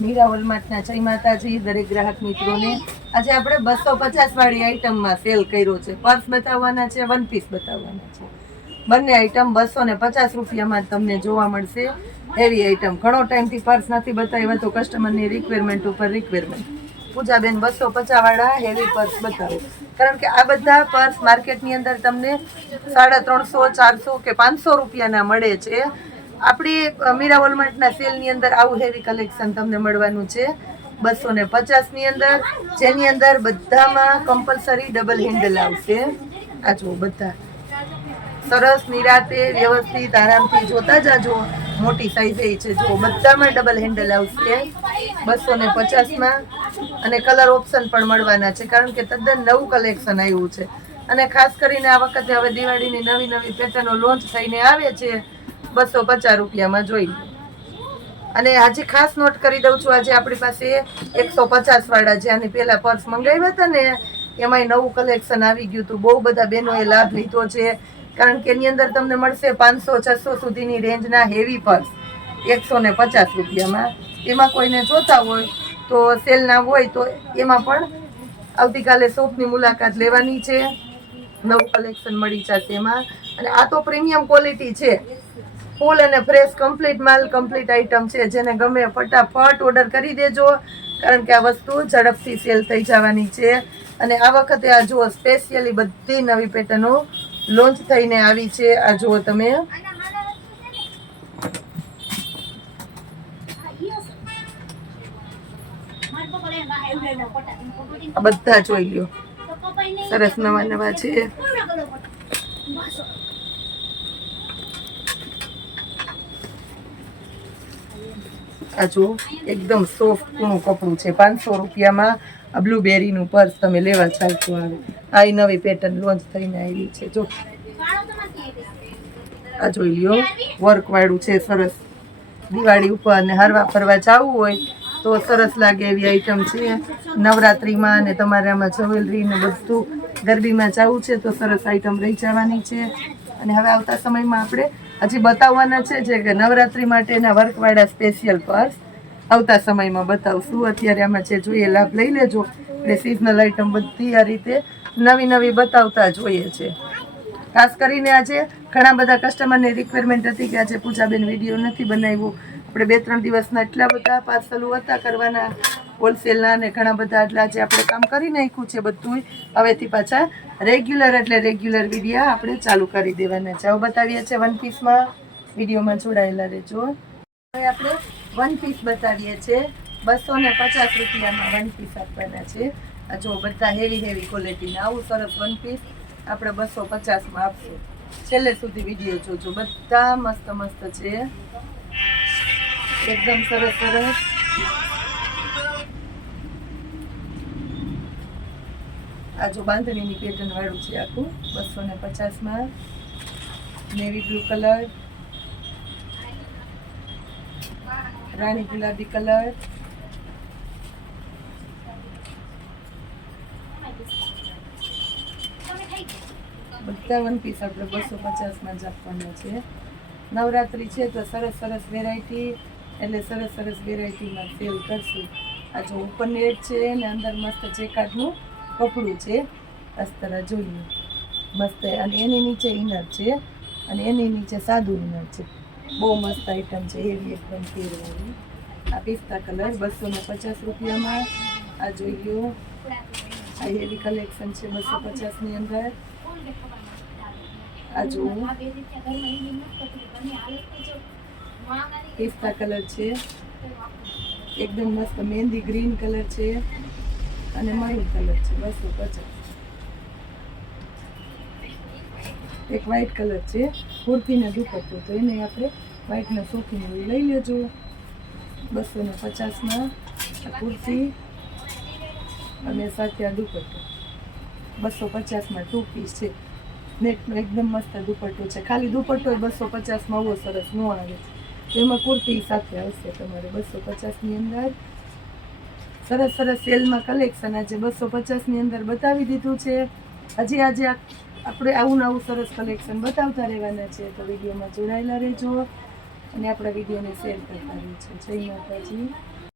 મીરા હોલમાર્ટના જય માતાજી, દરેક ગ્રાહક મિત્રોને આજે આપણે બસો પચાસ વાળી આઈટમમાં સેલ કર્યો છે. પર્સ બતાવવાના છે, વન પીસ બતાવવાના છે. બંને આઈટમ બસો ને પચાસ રૂપિયામાં તમને જોવા મળશે. એવી આઈટમ. ઘણો ટાઈમથી પર્સ નથી બતાવ્યા તો કસ્ટમરની રિક્વાયરમેન્ટ ઉપર રિક્વાયરમેન્ટ પૂજાબેન બસો પચાસવાળા હેવી પર્સ બતાવો. કારણ કે આ બધા પર્સ માર્કેટની અંદર તમને સાડા ત્રણસો, ચારસો કે પાંચસો રૂપિયાના મળે છે. આપણી મીરા વોલમાર્ટના સેલની અંદર આવું હેવી કલેક્શન તમને મળવાનું છે. બસો ને પચાસની અંદર, જેની અંદર બધામાં કમ્પલસરી ડબલ હેન્ડલ આવશે. આ જુઓ બધા. સરસ, નિરાતે, વ્યવસ્થિત, આરામથી જોતા જાજો. મોટી સાઈઝ એ છે. જો બધામાં ડબલ હેન્ડલ આવશે. બસો ને પચાસમાં. અને કલર ઓપ્શન પણ મળવાના છે, કારણ કે તદ્દન નવું કલેક્શન આવ્યું છે. અને ખાસ કરીને આ વખતે હવે દિવાળીની નવી નવી પેટર્નો લોન્ચ થઈને આવે છે. બસો પચાસ રૂપિયામાં જોઈ. અને આજે ખાસ નોટ કરી દઉં છું, આજે આપણી પાસે એકસો પચાસ વાળા જે આની પહેલા પર્સ મંગાવ્યા હતા ને, એમાંય નવું કલેક્શન આવી ગયું હતું. બહુ બધા બહેનોએ લાભ લીધો છે, કારણ કે એની અંદર તમને મળશે પાંચસો, છસો સુધીની રેન્જના હેવી પર્સ એકસો ને પચાસ રૂપિયામાં. એમાં કોઈને જોતા હોય તો સેલના હોય તો એમાં પણ આવતીકાલે શોપની મુલાકાત લેવાની છે. નવું કલેક્શન મળી જશે એમાં. અને આ તો પ્રીમિયમ ક્વોલિટી છે. ફૂલ અને ફ્રેશ કમ્પ્લીટ માલ કમ્પ્લીટ આઈટમ છે, જેને ગમે ફટાફટ ઓર્ડર કરી દેજો, કારણ કે આ વસ્તુ ઝડપથી સેલ થઈ જવાની છે. અને આ વખતે આ જુઓ સ્પેશિયલી બધી નવી પેટર્નો લોન્ચ થઈને આવી છે. આ જુઓ તમે. બધા જોઈ લ્યો. સરસ નવા નવા છે. આ જો એકદમ સોફ્ટ કૂણું કપડું છે. પાંચસો રૂપિયામાં બ્લુબેરીનું પર્સ તમે લેવા ચાલતો આવે. આ નવી પેટર્ન લોન્ચ થઈને આવી છે. જો. આ જોઈ લ્યો. વર્કવાળું છે સરસ. દિવાળી ઉપર અને હરવા ફરવા જવું હોય તો સરસ લાગે એવી આઈટમ છે. નવરાત્રિમાં અને તમારે આમાં જ્વેલરી ને બધું ગરબીમાં જવું છે તો સરસ આઈટમ રહી જવાની છે. અને હવે આવતા સમયમાં આપણે હજી બતાવવાના છે જે કે નવરાત્રિ માટેના વર્કવાળા સ્પેશિયલ પર્સ આવતા સમયમાં બતાવશું. અત્યારે આમાં જે જોઈએ લાભ લઈ લેજો. એટલે સિઝનલ આઈટમ બધી આ રીતે નવી નવી બતાવતા જોઈએ છે. ખાસ કરીને આજે ઘણા બધા કસ્ટમરની રિક્વાયરમેન્ટ હતી કે આજે પૂજાબેન વીડિયો નથી બનાવ્યો. આપણે બે, ત્રણ દિવસના એટલા બધા પાર્સલો હતા કરવાના હોલસેલના ને ઘણા બધા એટલા જે આપણે કામ કરી નાખ્યું છે બધું હવેથી પાછા રેગ્યુલર એટલે રેગ્યુલર વિડીયા આપણે ચાલુ કરી દેવાના છે. હવે બતાવીએ છીએ વન પીસમાં વિડીયોમાં જોડાયેલા રહેજો. હવે આપણે વન પીસ બતાવીએ છીએ. બસો ને પચાસ રૂપિયામાં વન પીસ આપવાના છે. આ જો બધા હેવી હેવી ક્વોલિટીના આવું સરસ વન પીસ આપણે બસો પચાસમાં આપશું. છેલ્લે સુધી વીડિયો જોજો. બધા મસ્ત મસ્ત છે. એકદમ સરસ સરસ. આ જો બાંધણીની પેટર્ન વાળું છે આખું, બસો ને પચાસમાં નેવી બ્લુ કલર રાણી ગુલાબી કલર બધા વન પીસ આપણે બસો પચાસમાં જ આપવાના છે. નવરાત્રિ છે તો સરસ સરસ વેરાયટી એટલે સરસ સરસ વેરાયટીમાં સેલ કરશું. આ જો ઉપર નેટ છે ને અંદર મસ્ત ચેકાટનું કપડું છે અસ્તર જોઈએ મસ્ત, અને એની નીચે ઇનર છે, અને એની નીચે સાદું ઇનર છે. બહુ મસ્ત આઈટમ છે એવી એકદમ પહેરવાની આ પિસ્તા કલર બસો ને પચાસ રૂપિયામાં. આ જોઈ લો. આ હેવી કલેક્શન છે બસો પચાસની અંદર. આ જુઓ પિસ્તા કલર છે. એકદમ મસ્ત મહેંદી ગ્રીન કલર છે. અને મરૂન કલર છે. બસો પચાસ. એક વ્હાઇટ કલર છે. કુર્તીને દુપટ્ટો તો એને આપણે વ્હાઇટના શોખીને લઈ લેજો. બસો ને પચાસમાં કુર્તી અને સાથે આ દુપટ્ટો. બસો પચાસમાં ટુ પીસ છે. નેટનો એકદમ મસ્ત દુપટ્ટો છે. ખાલી દુપટ્ટો બસો પચાસમાં બહુ સરસ, નો આવે. છે એમાં કુર્તી સાથે આવશે તમારે બસો પચાસની અંદર. સરસ સરસ સેલમાં કલેક્શન આજે બસો પચાસની અંદર બતાવી દીધું છે. હજી આજે આપણે આવું નવું સરસ કલેક્શન બતાવતા રહેવાના છે. તો વિડીયોમાં જોડાયેલા રહેજો. અને આપણા વિડીયોને શેર કરતા રહેજો. જય માતાજી.